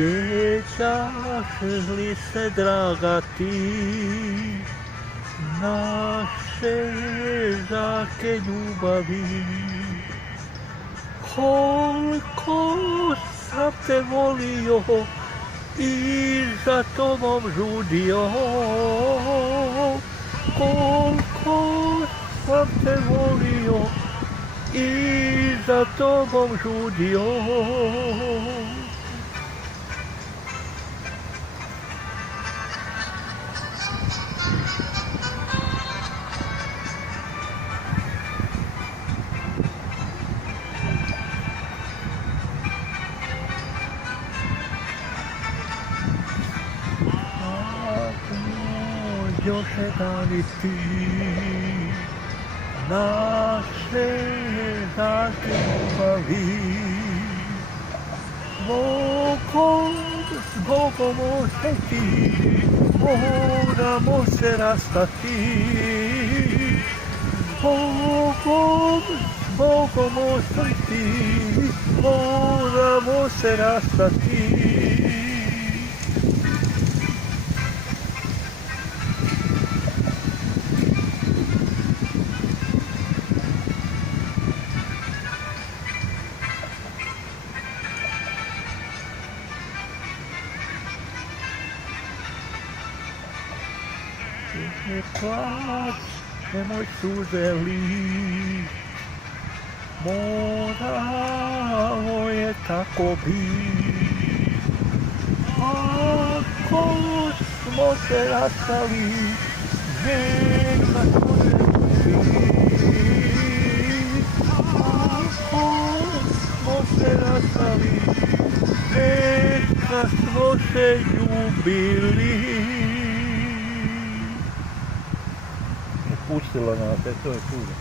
Sjećaš li se, draga, ti naše žarke ljubavi? Koliko sam te volio i za tobom žudio, koliko sam te volio i za tobom žudio. Još jedan i ti, naše žarke ljubavi. Zbogom osjeti, moramo se rastati. Zbogom osjeti, moramo se rastati. Ne plać, nemoj suze lit, moralo je tako bit. Ako smo se rastali, neka smo se ljubili. Ako smo se rastali, neka smo se ljubili. Pustila nas, to je čudo.